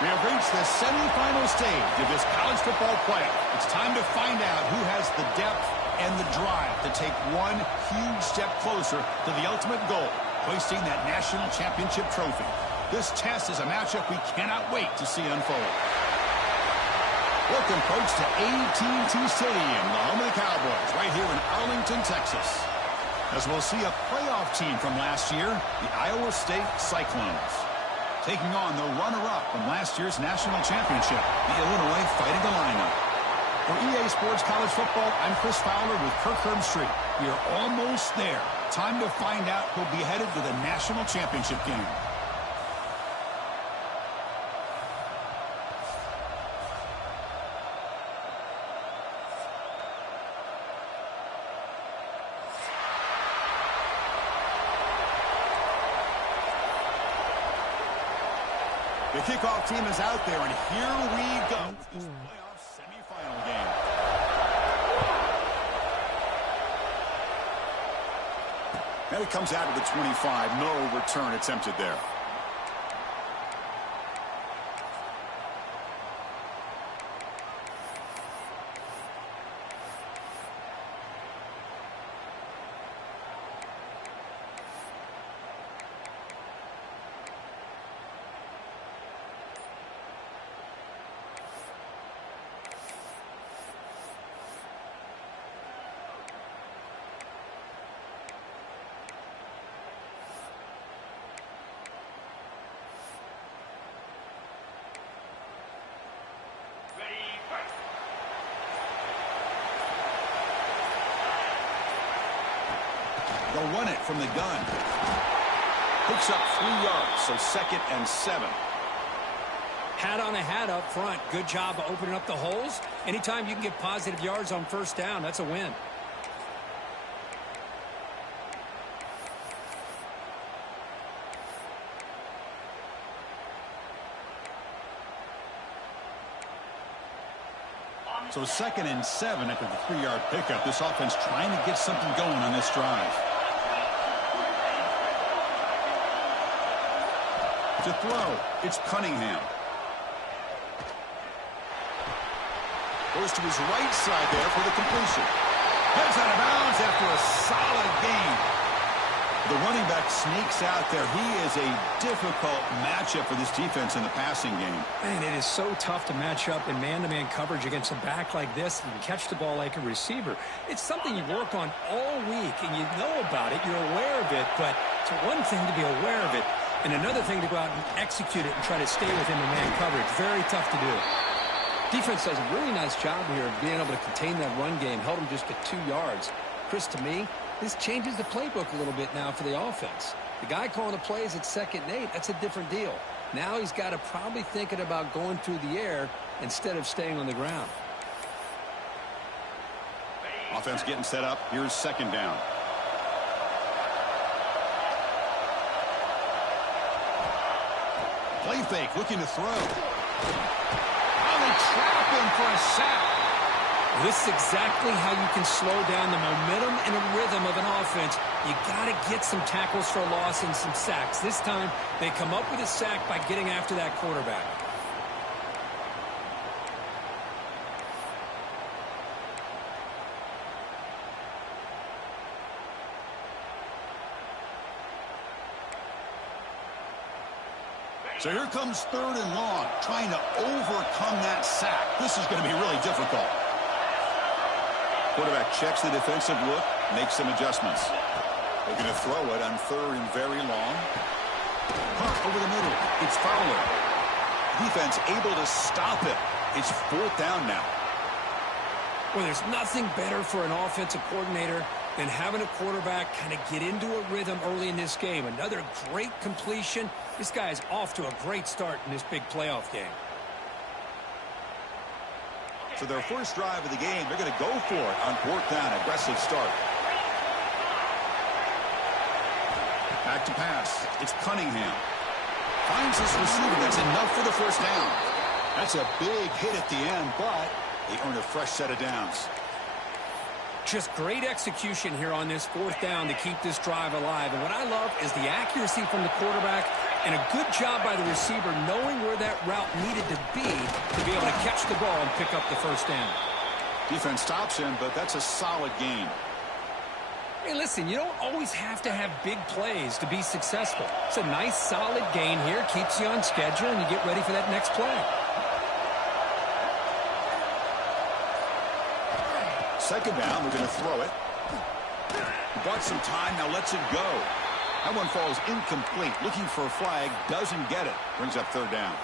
We have reached the semifinal stage of this college football playoff. It's time to find out who has the depth and the drive to take one huge step closer to the ultimate goal, hoisting that national championship trophy. This test is a matchup we cannot wait to see unfold. Welcome, folks, to AT&T Stadium, the home of the Cowboys, right here in Arlington, Texas. As we'll see a playoff team from last year, the Iowa State Cyclones, taking on the runner-up from last year's national championship, the Illinois Fighting Illini. For EA Sports College Football, I'm Chris Fowler with Kirk Herbstreit. We are almost there. Time to find out who'll be headed to the national championship game. The kickoff team is out there, and here we go. This playoff semifinal game. And it comes out to the 25. No return attempted there. They'll run it from the gun. Picks up 3 yards, so 2nd and 7. Hat on a hat up front. Good job of opening up the holes. Anytime you can get positive yards on first down, that's a win. So 2nd and 7 after the 3-yard pickup. This offense trying to get something going on this drive. To throw, it's Cunningham. Goes to his right side there for the completion. Heads out of bounds after a solid gain. The running back sneaks out there. He is a difficult matchup for this defense in the passing game. Man, it is so tough to match up in man-to-man coverage against a back like this and catch the ball like a receiver. It's something you work on all week, and you know about it. You're aware of it, but it's one thing to be aware of it, and another thing to go out and execute it and try to stay within the man coverage. Very tough to do. Defense does a really nice job here of being able to contain that run game, held them just to 2 yards. Chris, to me, this changes the playbook a little bit now for the offense. The guy calling the plays at 2nd and 8, that's a different deal. Now he's got to probably thinking about going through the air instead of staying on the ground. Offense getting set up. Here's 2nd down. Play fake, looking to throw. Oh, they trap him for a sack. This is exactly how you can slow down the momentum and a rhythm of an offense. You got to get some tackles for a loss and some sacks. This time, they come up with a sack by getting after that quarterback. So here comes 3rd and long, trying to overcome that sack. This is going to be really difficult. Quarterback checks the defensive look, makes some adjustments. They're going to throw it on 3rd and very long. Punt over the middle. It's Fowler. Defense able to stop it. It's 4th down now. Well, there's nothing better for an offensive coordinator than having a quarterback kind of get into a rhythm early in this game. Another great completion. This guy is off to a great start in this big playoff game. So their first drive of the game, they're going to go for it on 4th down. Aggressive start. Back to pass. It's Cunningham. Finds his receiver. That's enough for the first down. That's a big hit at the end, but they earn a fresh set of downs. Just great execution here on this 4th down to keep this drive alive. And what I love is the accuracy from the quarterback And a good job by the receiver knowing where that route needed to be able to catch the ball and pick up the first down. Defense stops him, but that's a solid gain. Hey, listen, you don't always have to have big plays to be successful. It's a nice, solid gain here. Keeps you on schedule, and you get ready for that next play. Second down, they're going to throw it. He bought some time, now lets it go. That one falls incomplete. Looking for a flag, doesn't get it. Brings up third down.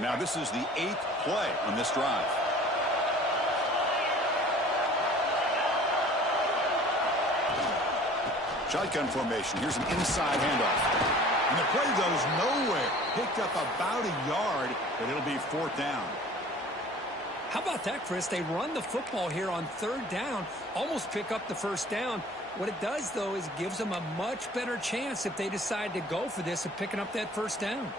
Now this is the 8th play on this drive. Shotgun formation. Here's an inside handoff. And the play goes nowhere. Picked up about a yard, but it'll be fourth down. How about that, Chris? They run the football here on third down, almost pick up the first down. What it does, though, is it gives them a much better chance if they decide to go for this of picking up that first down.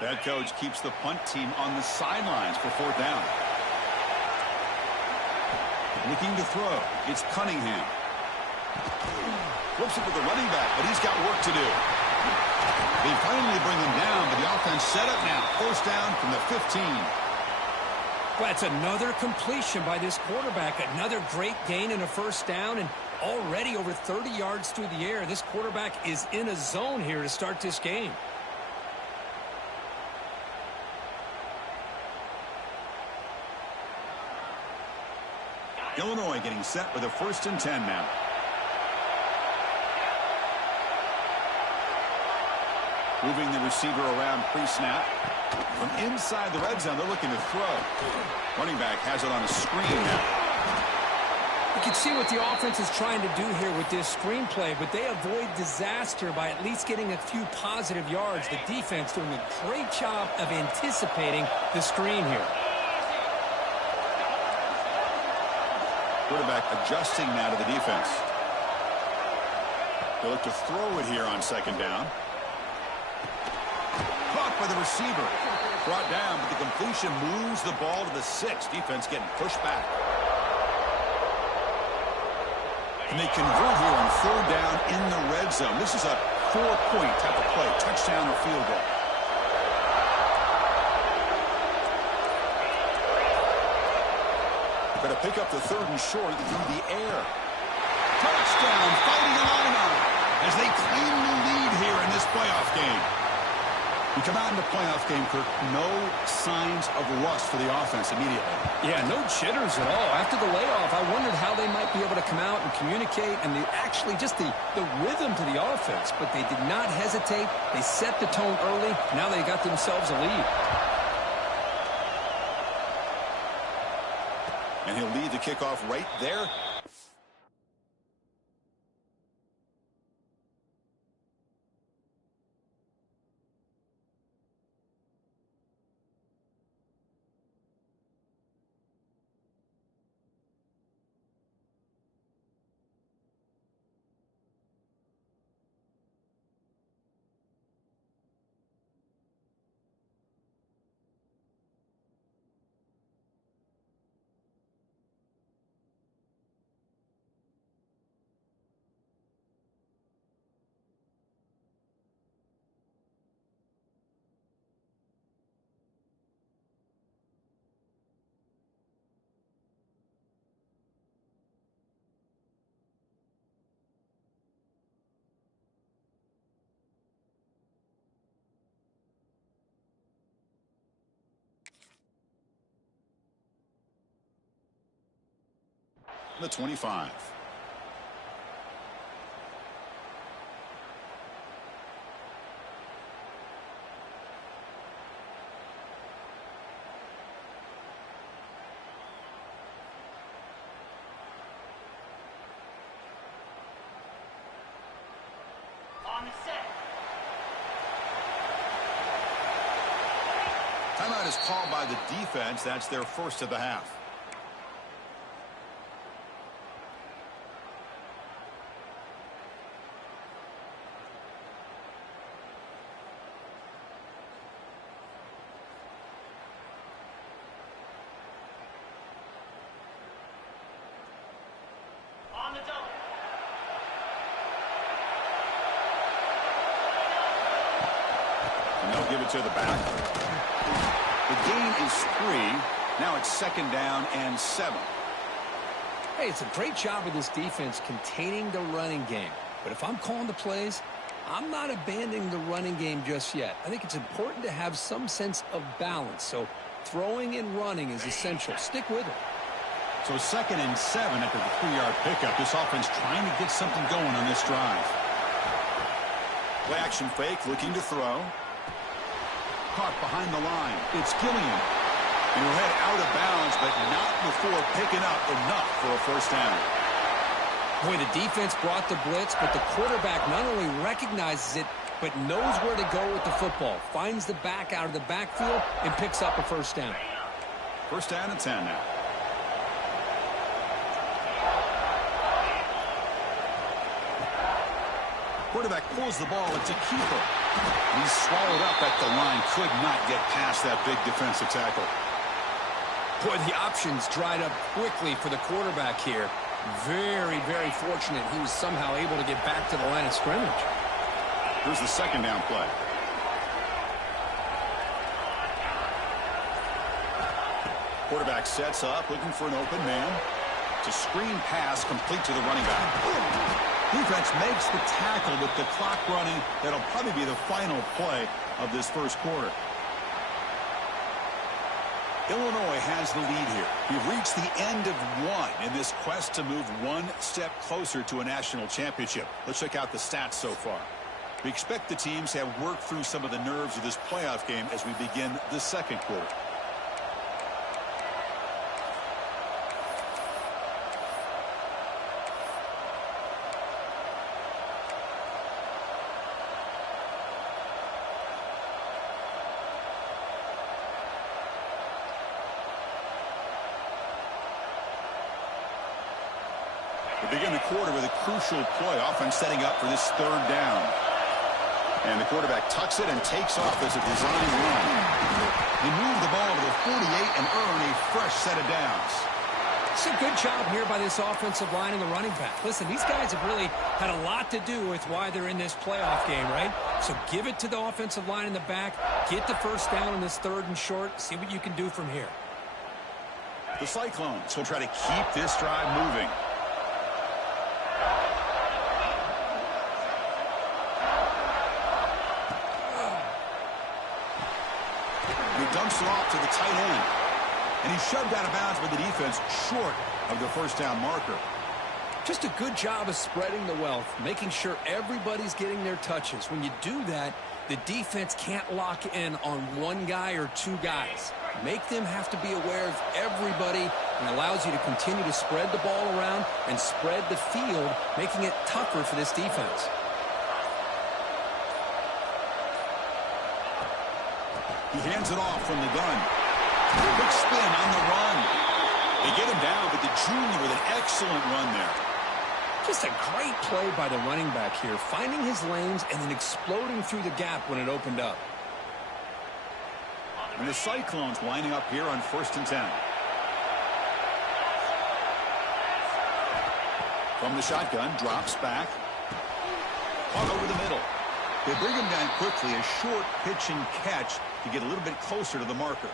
The head coach keeps the punt team on the sidelines for fourth down. Looking to throw. It's Cunningham. Flips it to the running back, but he's got work to do. They finally bring him down, but the offense set up now. First down from the 15. Well, that's another completion by this quarterback. Another great gain and a first down, and already over 30 yards through the air. This quarterback is in a zone here to start this game. Illinois getting set with a 1st and 10 now. Moving the receiver around pre-snap. From inside the red zone, they're looking to throw. Running back has it on a screen now. You can see what the offense is trying to do here with this screen play, but they avoid disaster by at least getting a few positive yards. The defense doing a great job of anticipating the screen here. Quarterback adjusting now to the defense. They look to throw it here on second down. Caught by the receiver. Brought down, but the completion moves the ball to the 6. Defense getting pushed back. And they convert here on third down in the red zone. This is a 4-point type of play. Touchdown or field goal. Going to pick up the 3rd and short through the air. Touchdown, fighting Illini as they claim the lead here in this playoff game. We come out in the playoff game, Kirk, no signs of rust for the offense immediately. Yeah, no jitters at all. After the layoff, I wondered how they might be able to come out and communicate and actually just the rhythm to the offense. But they did not hesitate. They set the tone early. Now they got themselves a lead. And he'll lead the kickoff right there. The 25. Timeout is called by the defense. That's their first of the half. And they'll give it to the back. The gain is 3. Now it's second down and 7. Hey, it's a great job of this defense containing the running game. But if I'm calling the plays, I'm not abandoning the running game just yet. I think it's important to have some sense of balance. So throwing and running is essential. Stick with it. So second and 7 after the 3-yard pickup. This offense trying to get something going on this drive. Play action fake, looking to throw. Caught behind the line. It's Gilliam. And he'll head out of bounds, but not before picking up enough for a first down. Boy, the defense brought the blitz, but the quarterback not only recognizes it, but knows where to go with the football. Finds the back out of the backfield and picks up a first down. First down and 10 now. Quarterback pulls the ball. It's a keeper. He's swallowed up at the line. Could not get past that big defensive tackle. Boy, the options dried up quickly for the quarterback here. Very, very fortunate he was somehow able to get back to the line of scrimmage. Here's the second down play. Quarterback sets up, looking for an open man. It's a screen pass complete to the running back. Defense makes the tackle with the clock running. That'll probably be the final play of this first quarter. Illinois has the lead here. We've reached the end of one in this quest to move one step closer to a national championship. Let's check out the stats so far. We expect the teams to have worked through some of the nerves of this playoff game as we begin the second quarter. We begin the quarter with a crucial play, offense setting up for this third down. And the quarterback tucks it and takes off as a design run. They move the ball to the 48 and earn a fresh set of downs. It's a good job here by this offensive line and the running back. Listen, these guys have really had a lot to do with why they're in this playoff game, right? So give it to the offensive line in the back. Get the first down in this third and short. See what you can do from here. The Cyclones will try to keep this drive moving. Dumps it off to the tight end. And he's shoved out of bounds by the defense short of the first down marker. Just a good job of spreading the wealth, making sure everybody's getting their touches. When you do that, the defense can't lock in on one guy or two guys. Make them have to be aware of everybody, and allows you to continue to spread the ball around and spread the field, making it tougher for this defense. He hands it off from the gun. Big spin on the run. They get him down, but the junior with an excellent run there. Just a great play by the running back here, finding his lanes and then exploding through the gap when it opened up. And the Cyclones lining up here on 1st and 10. From the shotgun, drops back. Caught over the middle. They bring him down quickly, a short pitch and catch to get a little bit closer to the marker.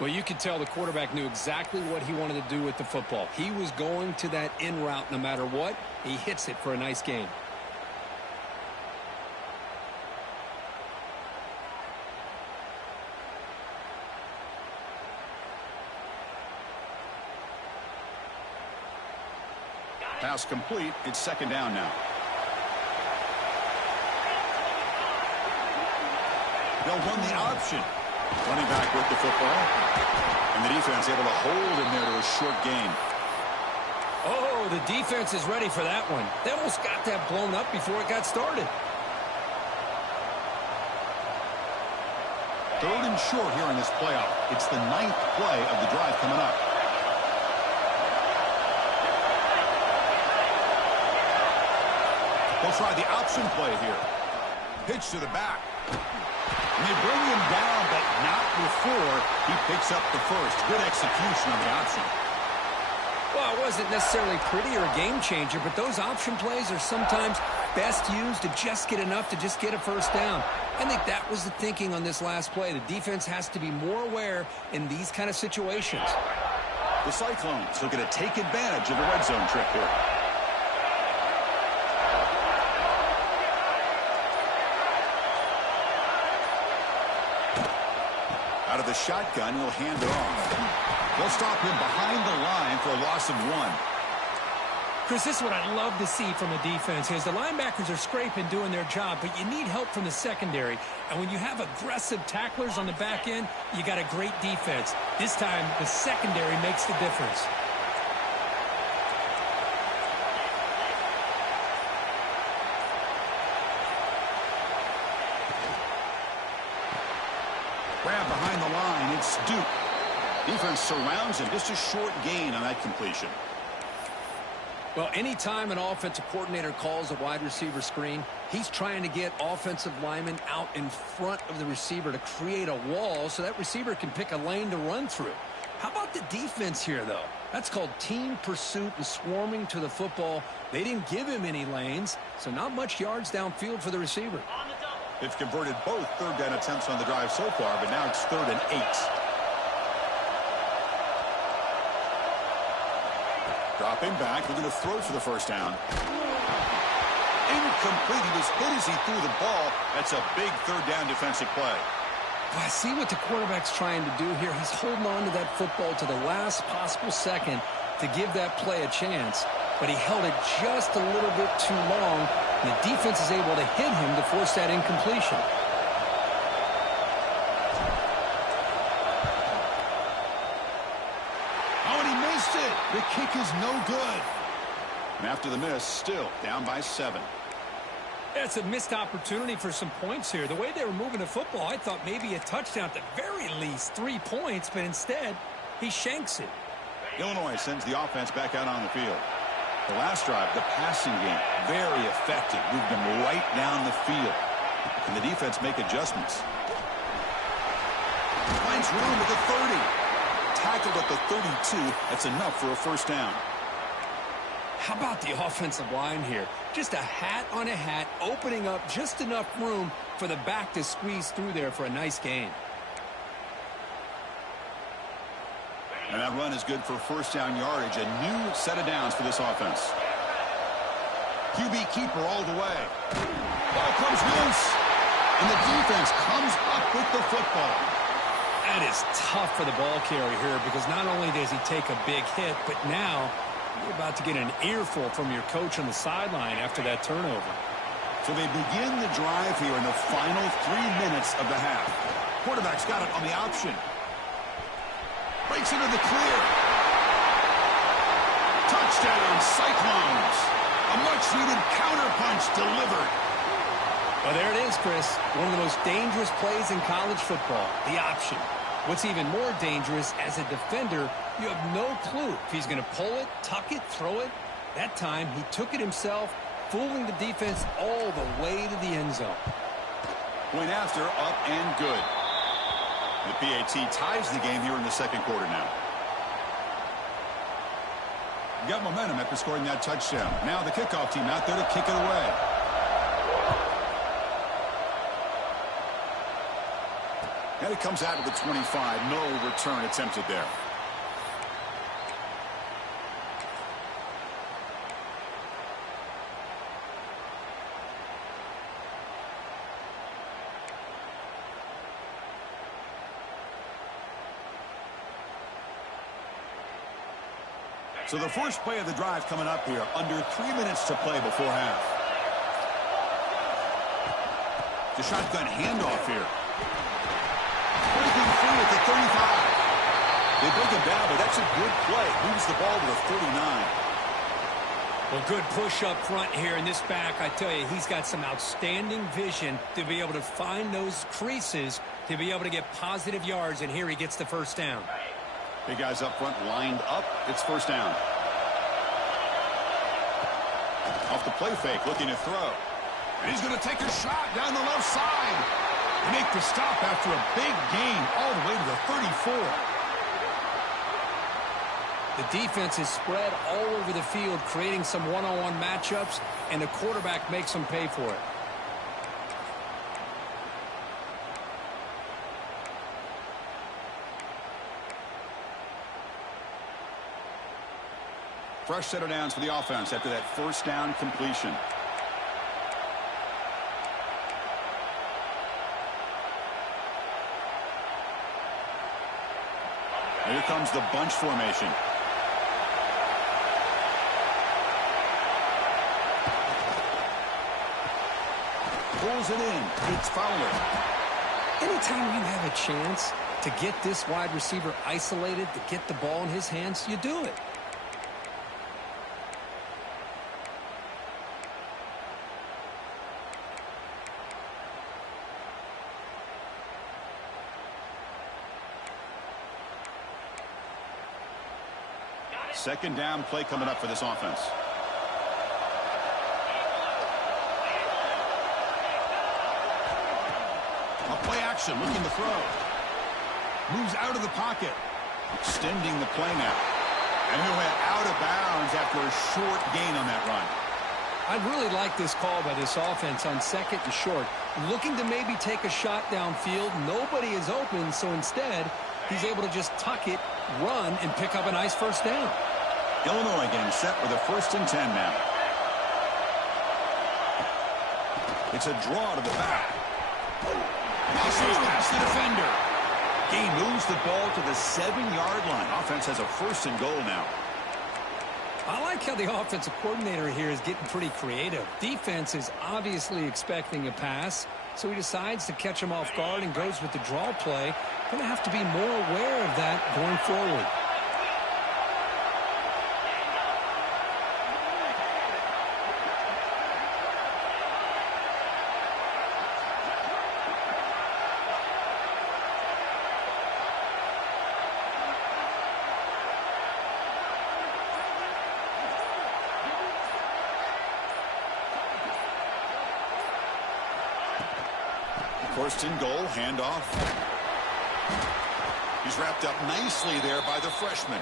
Well, you could tell the quarterback knew exactly what he wanted to do with the football. He was going to that in route no matter what. He hits it for a nice gain. Pass complete. It's second down now. They'll run the option. Running back with the football. And the defense able to hold him there to a short gain. Oh, the defense is ready for that one. They almost got that blown up before it got started. 3rd and short here in this playoff. It's the 9th play of the drive coming up. They'll try the option play here. Pitch to the back. And they bring him down, but not before he picks up the first. Good execution on the option. Well, it wasn't necessarily pretty or a game changer, but those option plays are sometimes best used to just get enough to just get a first down. I think that was the thinking on this last play. The defense has to be more aware in these kind of situations. The Cyclones looking to take advantage of the red zone trip here. Out of the shotgun, he'll hand it off. They'll stop him behind the line for a loss of 1. Chris, this is what I love to see from a defense is the linebackers are scraping, doing their job, but you need help from the secondary. And when you have aggressive tacklers on the back end, you got a great defense. This time, the secondary makes the difference. Grab behind the line, it's Duke. Defense surrounds him, just a short gain on that completion. Well, anytime an offensive coordinator calls a wide receiver screen, he's trying to get offensive linemen out in front of the receiver to create a wall so that receiver can pick a lane to run through. How about the defense here, though? That's called team pursuit and swarming to the football. They didn't give him any lanes, so not much yards downfield for the receiver. They've converted both 3rd down attempts on the drive so far, but now it's 3rd and 8. Dropping back, they're going to throw for the first down. Incomplete. He was hit as he threw the ball. That's a big 3rd down defensive play. Well, I see what the quarterback's trying to do here. He's holding on to that football to the last possible second to give that play a chance. But he held it just a little bit too long. And the defense is able to hit him to force that incompletion. Oh, and he missed it. The kick is no good. And after the miss, still down by 7. It's a missed opportunity for some points here. The way they were moving the football, I thought maybe a touchdown at the very least, 3 points, but instead, he shanks it. Illinois sends the offense back out on the field. The last drive, the passing game, very effective. Moved them right down the field. Can the defense make adjustments? Finds room at the 30. Tackled at the 32. That's enough for a first down. How about the offensive line here? Just a hat on a hat, opening up just enough room for the back to squeeze through there for a nice gain. And that run is good for first down yardage. A new set of downs for this offense. QB keeper all the way. Ball comes loose. And the defense comes up with the football. That is tough for the ball carrier here because not only does he take a big hit, but now you're about to get an earful from your coach on the sideline after that turnover. So they begin the drive here in the final 3 minutes of the half. Quarterback's got it on the option. Breaks into the clear. Touchdown, Cyclones. A much-needed counterpunch delivered. Well, there it is, Chris. One of the most dangerous plays in college football, the option. What's even more dangerous, as a defender, you have no clue if he's going to pull it, tuck it, throw it. That time, he took it himself, fooling the defense all the way to the end zone. Point after, up and good. The PAT ties the game here in the second quarter now. Got momentum after scoring that touchdown. Now the kickoff team out there to kick it away. And it comes out of the 25. No return attempted there. So the first play of the drive coming up here. Under 3 minutes to play before half. The shotgun handoff here. Breaking free at the 35. They break him down, but that's a good play. Moves the ball to the 39. Well, good push up front here in this back. I tell you, he's got some outstanding vision to be able to find those creases to be able to get positive yards, and here he gets the first down. Big guys up front lined up. It's first down. Off the play fake, looking to throw. And he's going to take a shot down the left side. They make the stop after a big gain all the way to the 34. The defense is spread all over the field, creating some one-on-one matchups, and the quarterback makes them pay for it. Fresh set of downs for the offense after that first down completion. Here comes the bunch formation. Pulls it in. It's Fowler. Anytime you have a chance to get this wide receiver isolated, to get the ball in his hands, you do it. Second down play coming up for this offense. A play action, looking to throw. Moves out of the pocket. Extending the play now. And he went out of bounds after a short gain on that run. I really like this call by this offense on second and short. Looking to maybe take a shot downfield. Nobody is open, so instead, he's able to just tuck it, run, and pick up a nice first down. Illinois getting set with a 1st and 10 now. It's a draw to the back. Muscles past the defender. Gain moves the ball to the 7-yard line. Offense has a 1st and goal now. I like how the offensive coordinator here is getting pretty creative. Defense is obviously expecting a pass, so he decides to catch him off guard and goes with the draw play. Going to have to be more aware of that going forward. First and goal, handoff. He's wrapped up nicely there by the freshman.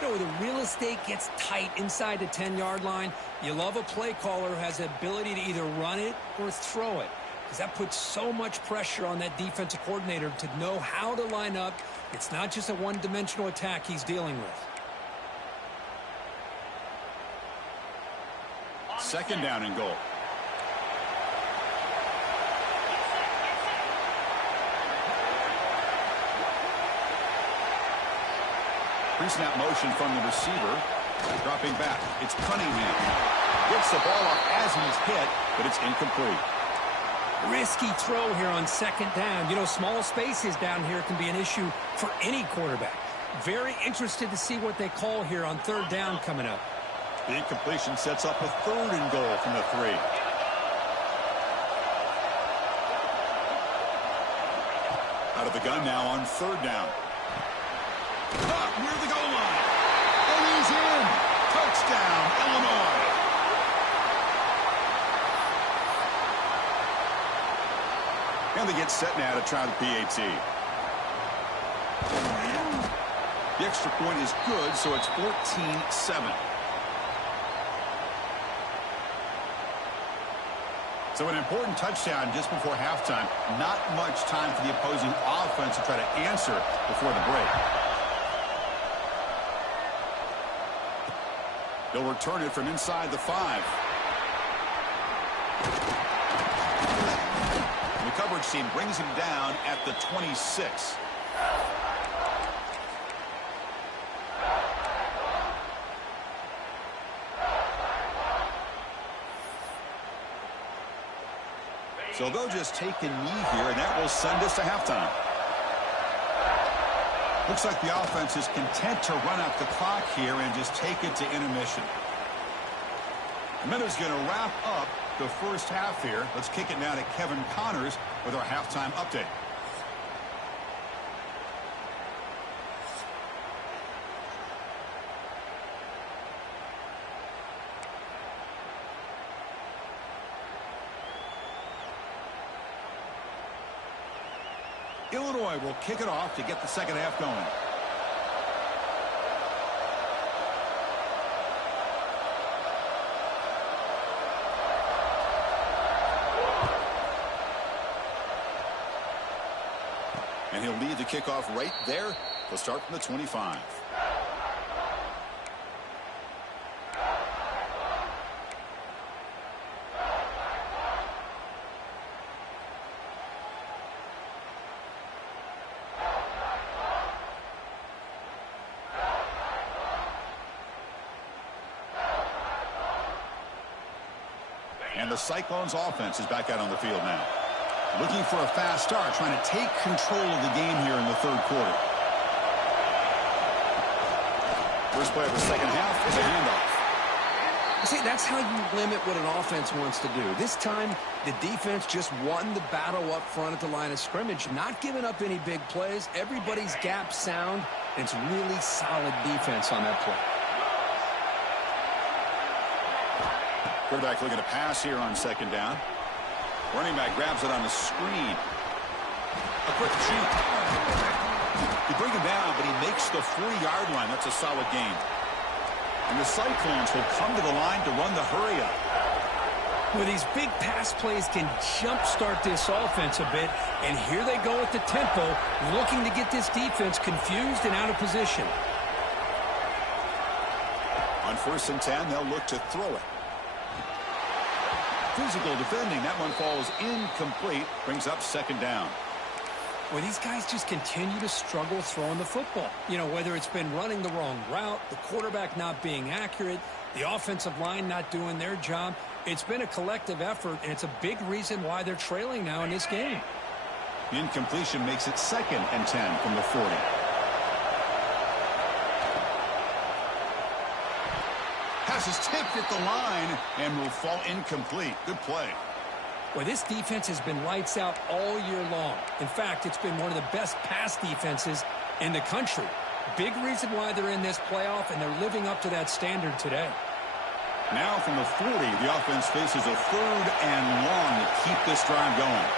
You know, the real estate gets tight inside the 10-yard line. You love a play caller who has the ability to either run it or throw it, because that puts so much pressure on that defensive coordinator to know how to line up. It's not just a one-dimensional attack he's dealing with. Second down and goal. Pre-snap motion from the receiver. Dropping back. It's Cunningham. Gets the ball up as he's hit, but it's incomplete. Risky throw here on second down. You know, small spaces down here can be an issue for any quarterback. Very interested to see what they call here on third down coming up. The incompletion sets up a 3rd and goal from the 3. Out of the gun now on 3rd down. Up near the goal line. And he's in. Touchdown, Illinois. And they get set now to try the PAT. The extra point is good, so it's 14-7. So an important touchdown just before halftime. Not much time for the opposing offense to try to answer before the break. They'll return it from inside the 5. The coverage team brings him down at the 26. So they'll just take a knee here, and that will send us to halftime. Looks like the offense is content to run out the clock here and just take it to intermission. And then is going to wrap up the first half here. Let's kick it now to Kevin Connors with our halftime update. Illinois will kick it off to get the second half going. And he'll lead the kickoff right there. He'll start from the 25. And the Cyclones offense is back out on the field now. Looking for a fast start, trying to take control of the game here in the third quarter. First play of the second half is a handoff. See, that's how you limit what an offense wants to do. This time, the defense just won the battle up front at the line of scrimmage, not giving up any big plays. Everybody's gap sound. It's really solid defense on that play. Quarterback looking to pass here on second down. Running back grabs it on the screen. A quick shoot. They bring him down, but he makes the 40-yard line. That's a solid gain. And the Cyclones will come to the line to run the hurry-up. Well, these big pass plays can jumpstart this offense a bit, and here they go at the tempo, looking to get this defense confused and out of position. On 1st and 10, they'll look to throw it. Physical defending. That one falls incomplete. Brings up second down. Well, these guys just continue to struggle throwing the football. You know, whether it's been running the wrong route, the quarterback not being accurate, the offensive line not doing their job. It's been a collective effort, and it's a big reason why they're trailing now in this game. The incompletion makes it 2nd and 10 from the 40. Pass is tipped at the line and will fall incomplete. Good play. Well, this defense has been lights out all year long. In fact, it's been one of the best pass defenses in the country. Big reason why they're in this playoff, and they're living up to that standard today. Now from the 40, the offense faces a 3rd and long to keep this drive going.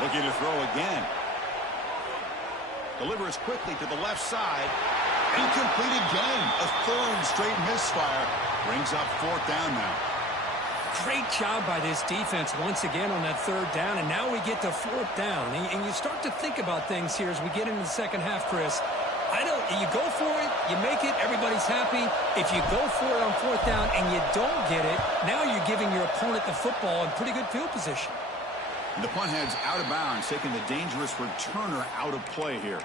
Looking to throw again. Delivers quickly to the left side. Incomplete again. A 3rd straight misfire. Brings up 4th down now. Great job by this defense once again on that 3rd down, and now we get to 4th down. And you start to think about things here as we get into the second half, Chris. You go for it, you make it, everybody's happy. If you go for it on 4th down and you don't get it, now you're giving your opponent the football in pretty good field position. And the punt heads out of bounds, taking the dangerous returner out of play here.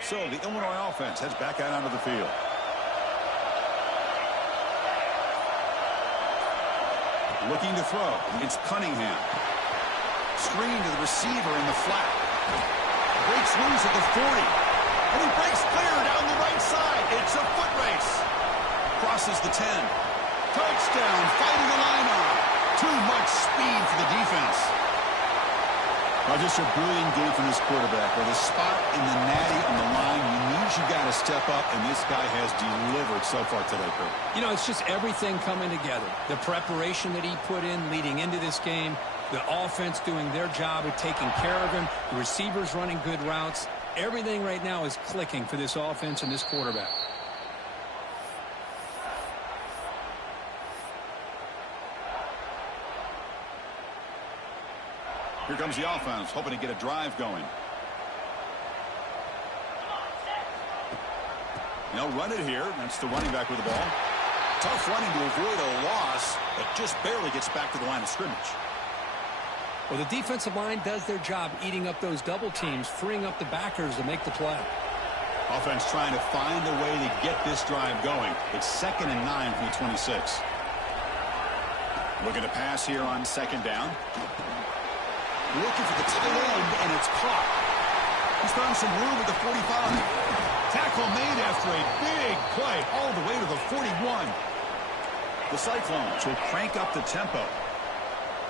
So the Illinois offense heads back out onto the field. Looking to throw. It's Cunningham. Screen to the receiver in the flat. Breaks loose at the 40. And he breaks clear down the right side. It's a foot race. Crosses the 10. Touchdown, fighting the line out. Too much speed for the defense. Well, just a brilliant game from this quarterback. With a spot in the natty on the line, you got to step up, and this guy has delivered so far today, Kurt. You know, it's just everything coming together. The preparation that he put in leading into this game, the offense doing their job of taking care of him, the receivers running good routes. Everything right now is clicking for this offense and this quarterback. Here comes the offense, hoping to get a drive going. They'll run it here. That's the running back with the ball. Tough running to avoid a loss, but just barely gets back to the line of scrimmage. Well, the defensive line does their job eating up those double teams, freeing up the backers to make the play. Offense trying to find a way to get this drive going. It's 2nd and 9 from the 26. Looking to pass here on 2nd down. Looking for the tight end, and it's caught. He's found some room at the 45. Tackle made after a big play all the way to the 41. The Cyclones will crank up the tempo.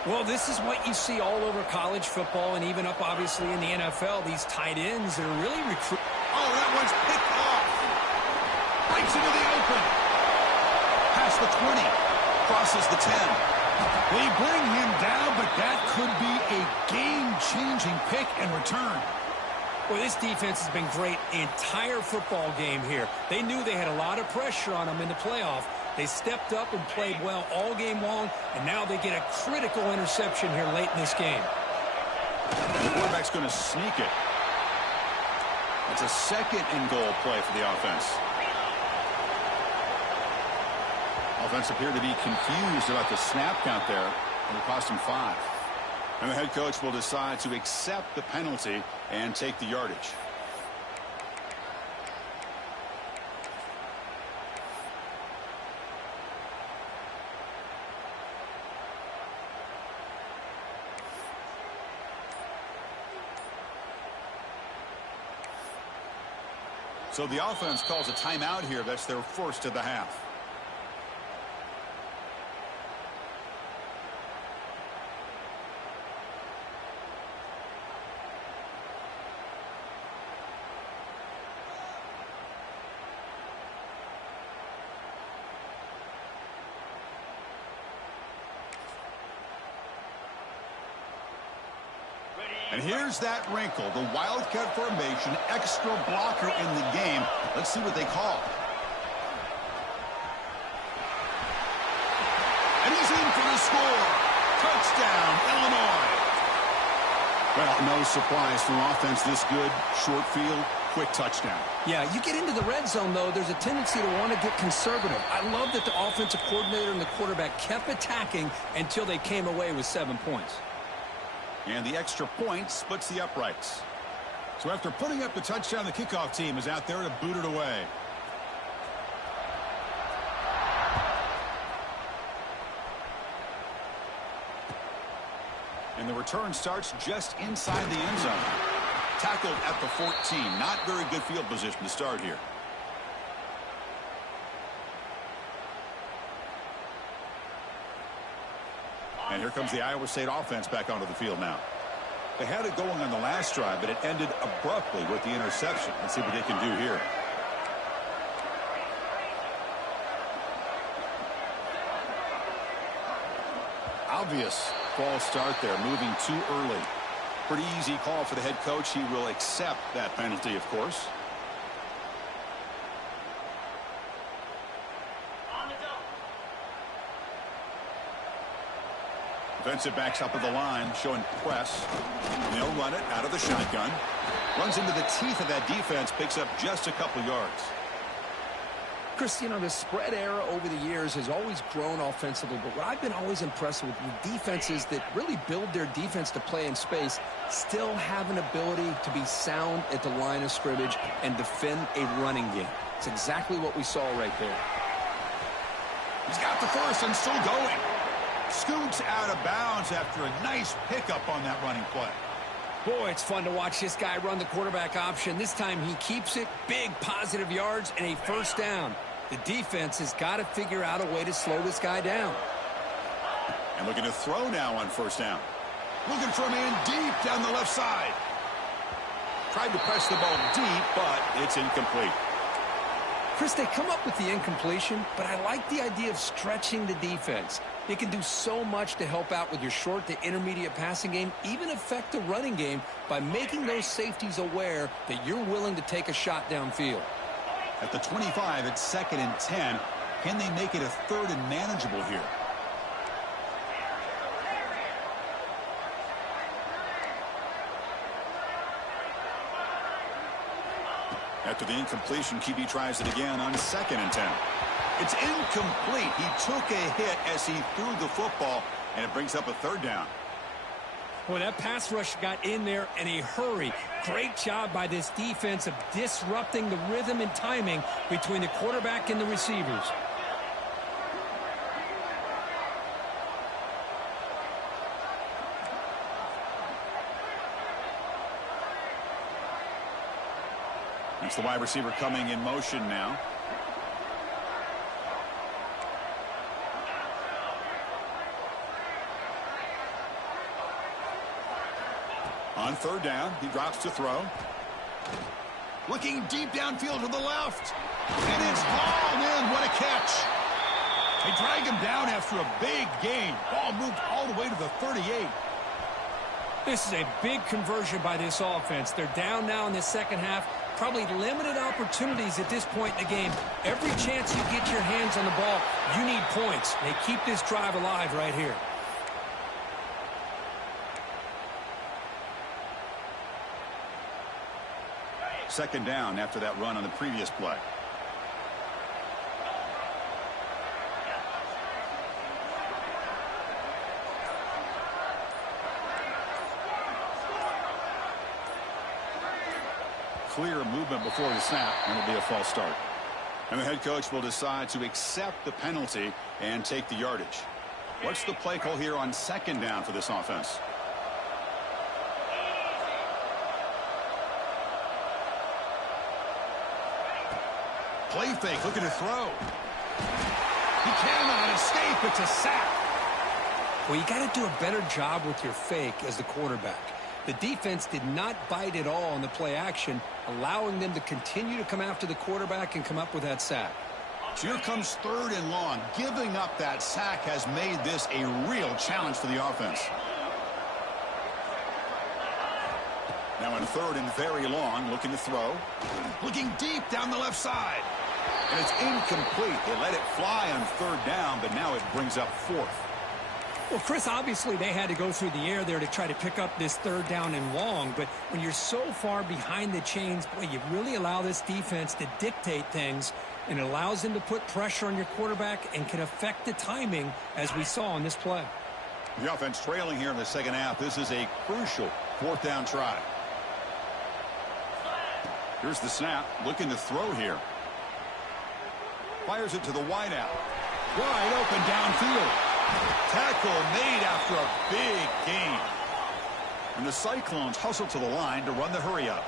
Well, this is what you see all over college football and even up, obviously, in the NFL. These tight ends that are really recruiting. Oh, that one's picked off. Breaks into the open. Past the 20. Crosses the 10. They bring him down, but that could be a game-changing pick and return. Well, this defense has been great the entire football game here. They knew they had a lot of pressure on them in the playoff. They stepped up and played well all game long, and now they get a critical interception here late in this game. The quarterback's going to sneak it. It's a 2nd and goal play for the offense. Offense appeared to be confused about the snap count there, and it cost him 5. And the head coach will decide to accept the penalty and take the yardage. So the offense calls a timeout here. That's their first of the half. And here's that wrinkle, the Wildcat formation, extra blocker in the game. Let's see what they call. And he's in for the score. Touchdown, Illinois. Well, no surprise from offense this good. Short field, quick touchdown. Yeah, you get into the red zone, though, there's a tendency to want to get conservative. I love that the offensive coordinator and the quarterback kept attacking until they came away with 7 points. And the extra point splits the uprights. So after putting up the touchdown, the kickoff team is out there to boot it away. And the return starts just inside the end zone. Tackled at the 14. Not very good field position to start here. And here comes the Iowa State offense back onto the field now. They had it going on the last drive, but it ended abruptly with the interception. Let's see what they can do here. Obvious false start there, moving too early. Pretty easy call for the head coach. He will accept that penalty, of course. Defensive backs up at the line, showing press. And they'll run it out of the shotgun. Runs into the teeth of that defense, picks up just a couple yards. Chris, you know, the spread era over the years has always grown offensively, but what I've been always impressed with defenses that really build their defense to play in space still have an ability to be sound at the line of scrimmage and defend a running game. It's exactly what we saw right there. He's got the first and still going. Scoots out of bounds after a nice pickup on that running play. Boy, it's fun to watch this guy run the quarterback option. This time he keeps it, big positive yards, and a first down. The defense has got to figure out a way to slow this guy down. And looking to throw now on first down. Looking for a man deep down the left side. Tried to press the ball deep, but it's incomplete. Chris, they come up with the incompletion, but I like the idea of stretching the defense. It can do so much to help out with your short to intermediate passing game, even affect the running game by making those safeties aware that you're willing to take a shot downfield. At the 25, it's 2nd and 10. Can they make it a 3rd and manageable here? After the incompletion, QB tries it again on 2nd and 10. It's incomplete. He took a hit as he threw the football, and it brings up a 3rd down. Well, that pass rush got in there in a hurry. Great job by this defense of disrupting the rhythm and timing between the quarterback and the receivers. It's the wide receiver coming in motion now. On third down, he drops to throw. Looking deep downfield to the left. And it's hauled in. What a catch. They drag him down after a big gain. Ball moved all the way to the 38. This is a big conversion by this offense. They're down now in the second half. Probably limited opportunities at this point in the game. Every chance you get your hands on the ball, you need points. They keep this drive alive right here. Second down after that run on the previous play. Clear movement before the snap, and it'll be a false start. And the head coach will decide to accept the penalty and take the yardage. What's the play call here on second down for this offense? Play fake, looking to throw. He cannot escape. It's a sack. Well, you got to do a better job with your fake as the quarterback. The defense did not bite at all on the play action, allowing them to continue to come after the quarterback and come up with that sack. So here comes third and long. Giving up that sack has made this a real challenge for the offense. Now in third and very long, looking to throw. Looking deep down the left side. And it's incomplete. They let it fly on third down, but now it brings up fourth. Well, Chris, obviously they had to go through the air there to try to pick up this third down and long, but when you're so far behind the chains, boy, you really allow this defense to dictate things, and it allows them to put pressure on your quarterback and can affect the timing, as we saw on this play. The offense trailing here in the second half. This is a crucial fourth down try. Here's the snap, looking to throw here. Fires it to the wideout. Wide open downfield. Tackle made after a big gain. And the Cyclones hustle to the line to run the hurry up.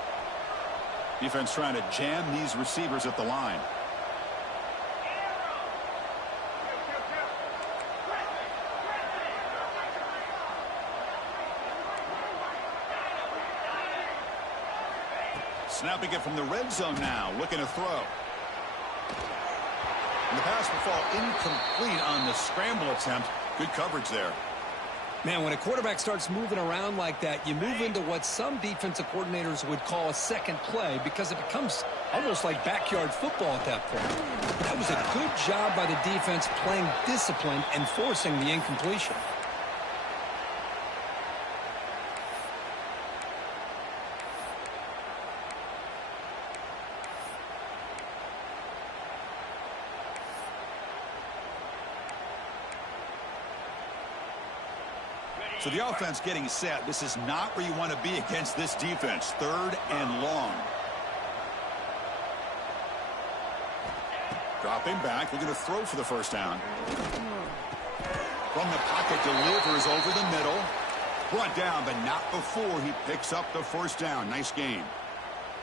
Defense trying to jam these receivers at the line. Snapping it from the red zone now, looking to throw. And the pass will fall incomplete on the scramble attempt. Good coverage there. Man, when a quarterback starts moving around like that, you move into what some defensive coordinators would call a second play because it becomes almost like backyard football at that point. That was a good job by the defense playing discipline and forcing the incompletion. So the offense getting set. This is not where you want to be against this defense. Third and long. Dropping back, looking to throw for the first down. From the pocket, delivers over the middle. Brought down, but not before he picks up the first down. Nice game.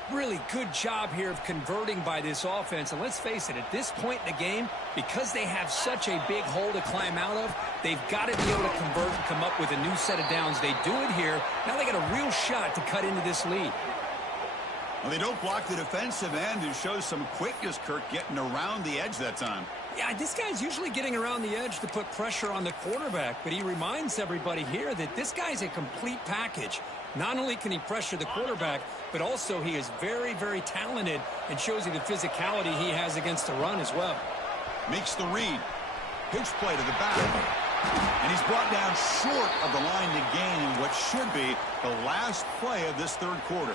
Really good job here of converting by this offense. And let's face it, at this point in the game, because they have such a big hole to climb out of, they've got to be able to convert and come up with a new set of downs. They do it here. Now they got a real shot to cut into this lead. Well, they don't block the defensive end, who shows some quickness, Kirk, getting around the edge that time. Yeah, this guy's usually getting around the edge to put pressure on the quarterback, but he reminds everybody here that this guy's a complete package. Not only can he pressure the quarterback, but also he is very, very talented and shows you the physicality he has against the run as well. Makes the read. Pitch play to the back. And he's brought down short of the line to gain what should be the last play of this third quarter.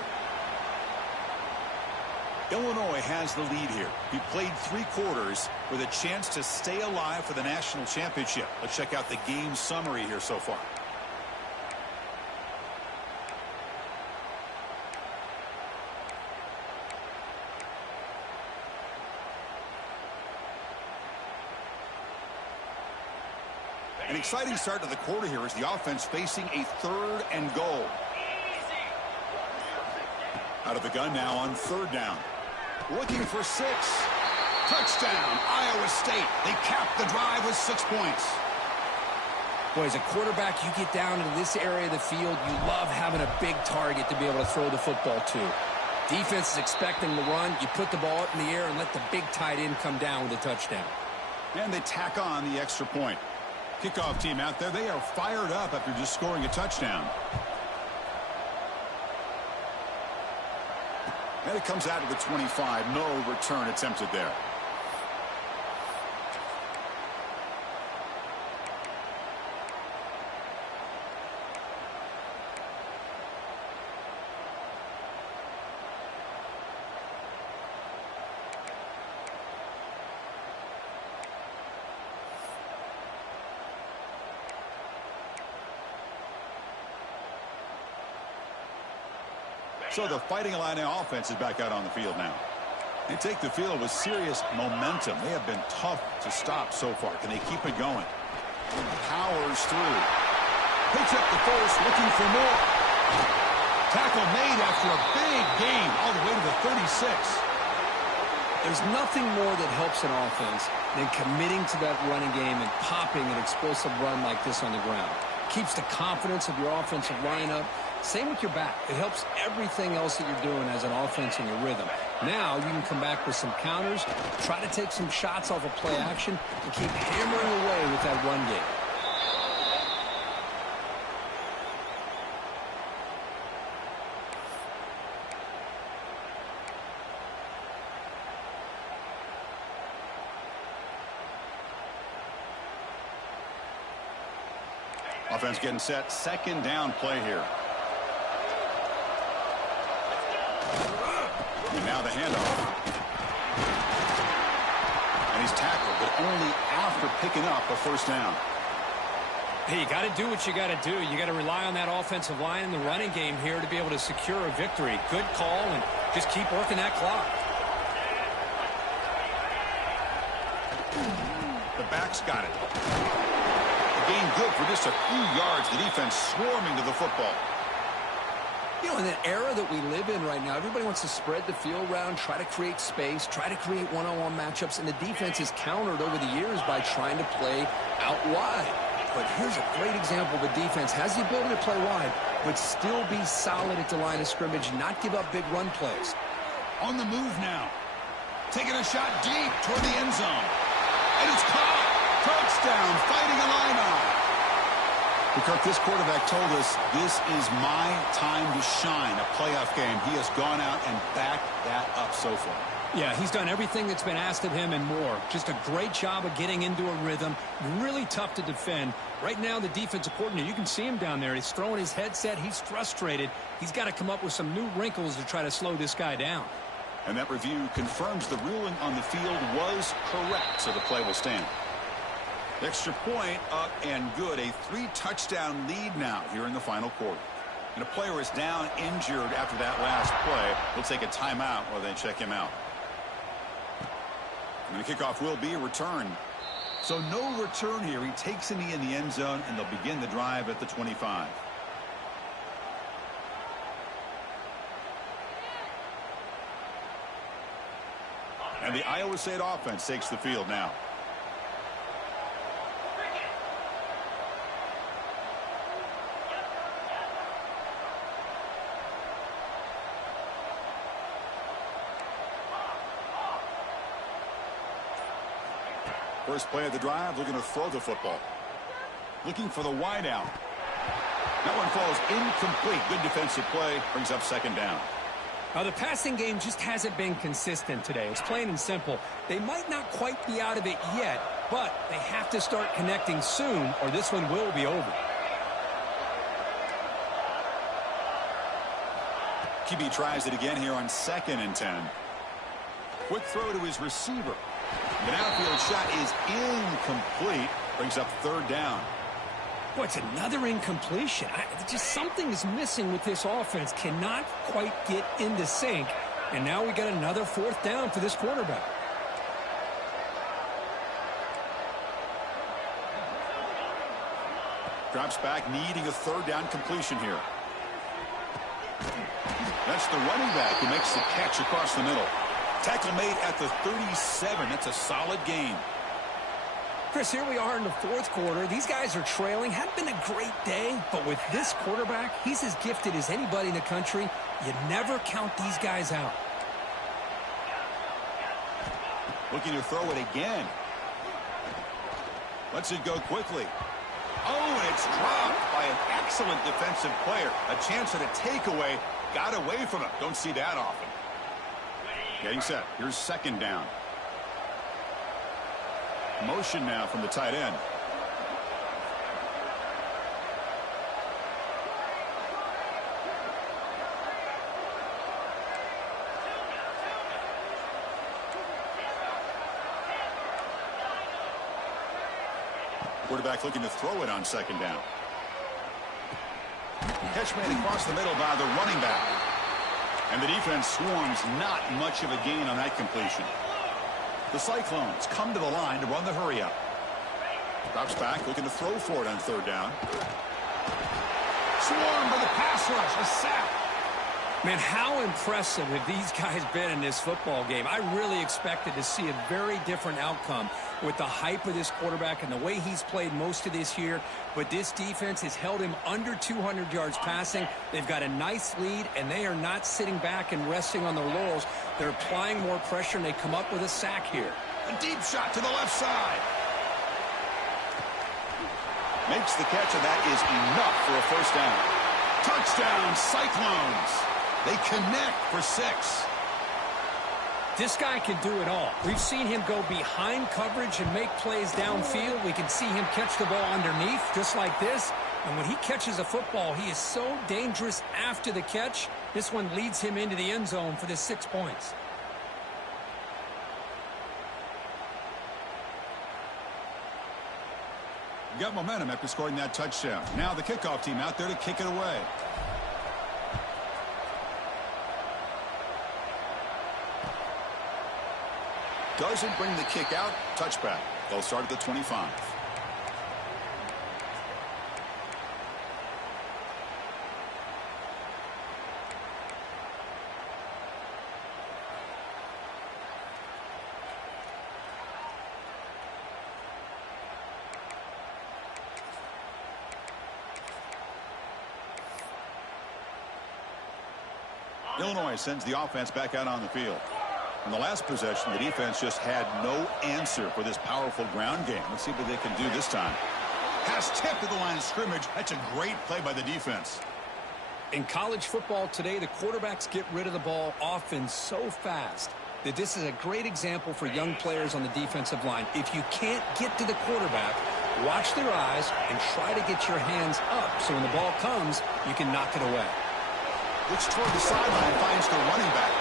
Illinois has the lead here. He played 3 quarters with a chance to stay alive for the national championship. Let's check out the game summary here so far. exciting start to the quarter here as the offense facing a 3rd and goal. Out of the gun now on 3rd down. Looking for 6. Touchdown, Iowa State. They cap the drive with 6 points. Boy, as a quarterback, you get down into this area of the field, you love having a big target to be able to throw the football to. Defense is expecting the run. You put the ball up in the air and let the big tight end come down with a touchdown. And they tack on the extra point. Kickoff team out there, they are fired up after just scoring a touchdown. And it comes out to the 25. No return attempted there. So the Fighting Illini offense is back out on the field now. They take the field with serious momentum. They have been tough to stop so far. Can they keep it going? Powers through. Picks up the first, looking for more. Tackle made after a big gain all the way to the 36. There's nothing more that helps an offense than committing to that running game and popping an explosive run like this on the ground. Keeps the confidence of your offensive lineup. Same with your back. It helps everything else that you're doing as an offense in your rhythm. Now you can come back with some counters, try to take some shots off of play action, and keep hammering away with that run game. Offense getting set. 2nd down play here. And now the handoff. And he's tackled, but only after picking up a 1st down. Hey, you got to do what you got to do. You got to rely on that offensive line in the running game here to be able to secure a victory. Good call, and just keep working that clock. The back's got it. The gain good for just a few yards. The defense swarming to the football. You know, in the era that we live in right now, everybody wants to spread the field around, try to create space, try to create one-on-one matchups, and the defense is countered over the years by trying to play out wide. But here's a great example. The defense has the ability to play wide, but still be solid at the line of scrimmage, not give up big run plays. On the move now. Taking a shot deep toward the end zone. And it's caught. Touchdown, Fighting Illini. Kirk, this quarterback told us this is my time to shine, a playoff game. He has gone out and backed that up so far. Yeah, he's done everything that's been asked of him and more. Just a great job of getting into a rhythm. Really tough to defend. Right now, the defensive coordinator, you can see him down there. He's throwing his headset. He's frustrated. He's got to come up with some new wrinkles to try to slow this guy down. And that review confirms the ruling on the field was correct, so the play will stand. Extra point up and good. A 3-touchdown lead now here in the final quarter. And a player is down injured after that last play. We'll take a timeout while they check him out. And the kickoff will be a return. So no return here. He takes a knee in the end zone, and they'll begin the drive at the 25. And the Iowa State offense takes the field now. First play of the drive, looking to throw the football. Looking for the wide out. That one falls incomplete. Good defensive play. Brings up 2nd down. Now, the passing game just hasn't been consistent today. It's plain and simple. They might not quite be out of it yet, but they have to start connecting soon, or this one will be over. QB tries it again here on 2nd and 10. Quick throw to his receiver. The downfield shot is incomplete. Brings up 3rd down. Boy, it's another incompletion. Just something is missing with this offense. Cannot quite get into sync. And now we got another 4th down for this quarterback. Drops back, needing a third down completion here. That's the running back who makes the catch across the middle. Tackle made at the 37. That's a solid gain. Chris, here we are in the fourth quarter. These guys are trailing. Hadn't been a great day, but with this quarterback, he's as gifted as anybody in the country. You never count these guys out. Looking to throw it again. Lets it go quickly. Oh, and it's dropped by an excellent defensive player. A chance at a takeaway. Got away from him. Don't see that often. Getting set. Here's second down. Motion now from the tight end. Quarterback looking to throw it on second down. Catch made across the middle by the running back. And the defense swarms, not much of a gain on that completion. The Cyclones come to the line to run the hurry up. Drops back, looking to throw for it on third down. Swarmed by the pass rush, a sack. Man, how impressive have these guys been in this football game? I really expected to see a very different outcome with the hype of this quarterback and the way he's played most of this year. But this defense has held him under 200 yards passing. They've got a nice lead, and they are not sitting back and resting on their laurels. They're applying more pressure, and they come up with a sack here. A deep shot to the left side. Makes the catch, and that is enough for a first down. Touchdown, Cyclones. They connect for 6. This guy can do it all. We've seen him go behind coverage and make plays downfield. We can see him catch the ball underneath just like this. And when he catches a football, he is so dangerous after the catch. This one leads him into the end zone for the 6 points. Got momentum after scoring that touchdown. Now the kickoff team out there to kick it away. Doesn't bring the kick out. Touchback. They'll start at the 25. Illinois sends the offense back out on the field. In the last possession, the defense just had no answer for this powerful ground game. Let's see what they can do this time. Pass tipped at the line of scrimmage. That's a great play by the defense. In college football today, the quarterbacks get rid of the ball often so fast that this is a great example for young players on the defensive line. If you can't get to the quarterback, watch their eyes and try to get your hands up so when the ball comes, you can knock it away. Looks toward the sideline, finds the running back.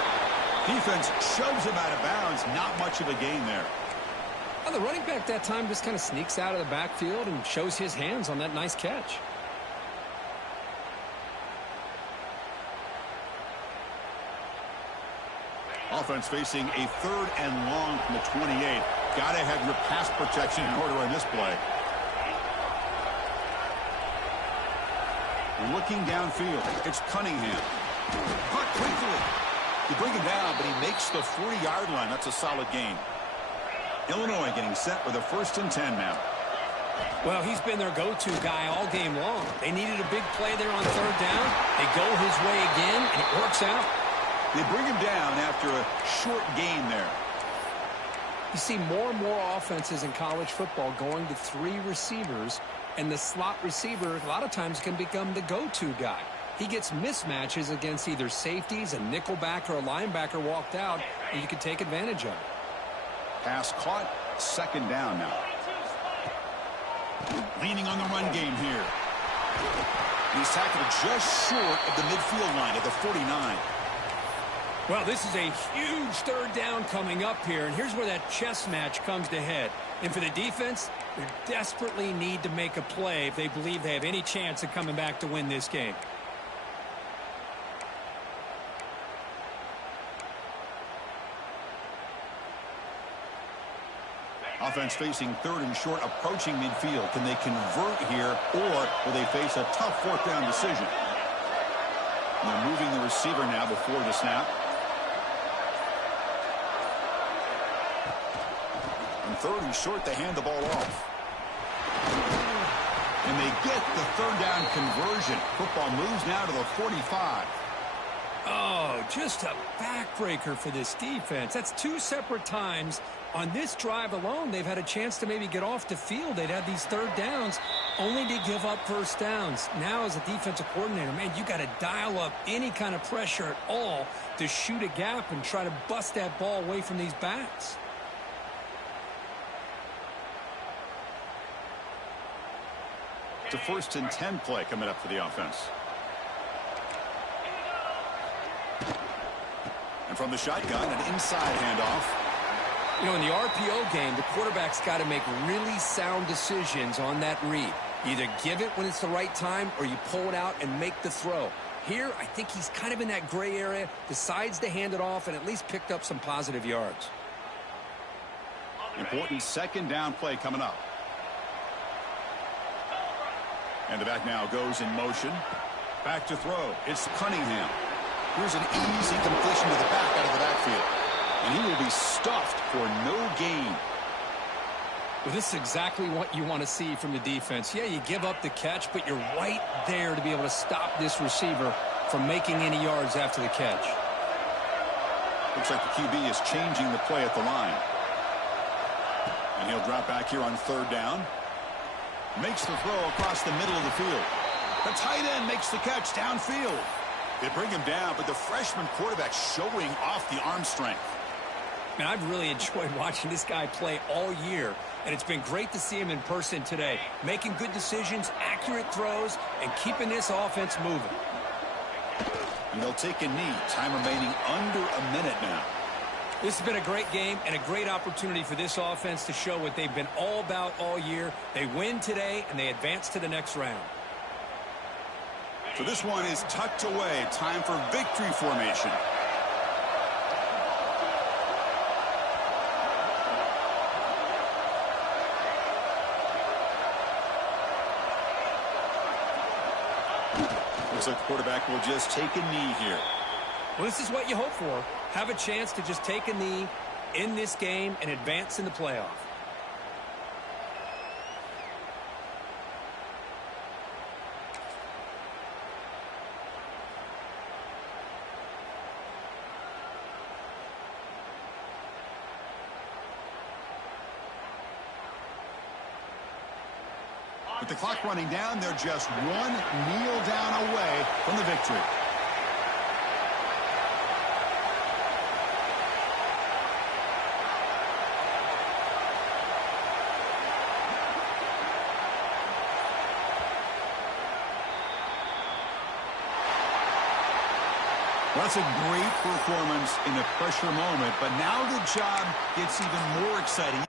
Defense shoves him out of bounds. Not much of a gain there. Well, the running back that time just kind of sneaks out of the backfield and shows his hands on that nice catch. Offense facing a third and long from the 28. Got to have your pass protection in order on this play. Looking downfield. It's Cunningham. Caught quickly. They bring him down, but he makes the 40-yard line. That's a solid gain. Illinois getting set with a 1st and 10 now. Well, he's been their go-to guy all game long. They needed a big play there on third down. They go his way again, and it works out. They bring him down after a short gain there. You see more and more offenses in college football going to 3 receivers, and the slot receiver a lot of times can become the go-to guy. He gets mismatches against either safeties, a nickelback, or a linebacker walked out, and you can take advantage of it. Pass caught. 2nd down now. Leaning on the run game here. He's tackled just short of the midfield line at the 49. Well, this is a huge 3rd down coming up here, and here's where that chess match comes to head. And for the defense, they desperately need to make a play if they believe they have any chance of coming back to win this game. Offense facing third and short, approaching midfield. Can they convert here, or will they face a tough fourth down decision? And they're moving the receiver now before the snap. On third and short, they hand the ball off. And they get the third down conversion. Football moves now to the 45. Oh, just a backbreaker for this defense. That's two separate times. On this drive alone, they've had a chance to maybe get off the field. They'd have these third downs, only to give up first downs. Now, as a defensive coordinator, man, you got to dial up any kind of pressure at all to shoot a gap and try to bust that ball away from these backs. It's a 1st and 10 play coming up for the offense. And from the shotgun, an inside handoff. You know, in the RPO game, the quarterback's got to make really sound decisions on that read. Either give it when it's the right time or you pull it out and make the throw. Here, I think he's kind of in that gray area, decides to hand it off and at least picked up some positive yards. Important 2nd down play coming up. And the back now goes in motion. Back to throw. It's Cunningham. Here's an easy completion to the back out of the backfield. And he will be stuffed for no gain. Well, this is exactly what you want to see from the defense. Yeah, you give up the catch, but you're right there to be able to stop this receiver from making any yards after the catch. Looks like the QB is changing the play at the line. And he'll drop back here on 3rd down. Makes the throw across the middle of the field. The tight end makes the catch downfield. They bring him down, but the freshman quarterback showing off the arm strength. Man, I've really enjoyed watching this guy play all year, and it's been great to see him in person today, making good decisions, accurate throws, and keeping this offense moving. And they'll take a knee. Time remaining under a minute now. This has been a great game and a great opportunity for this offense to show what they've been all about all year. They win today, and they advance to the next round. So this one is tucked away. Time for victory formation. Looks like the quarterback will just take a knee here. Well, this is what you hope for. Have a chance to just take a knee in this game and advance in the playoff. With the clock running down, they're just one kneel down away from the victory. Well, that's a great performance in a pressure moment, but now the job gets even more exciting.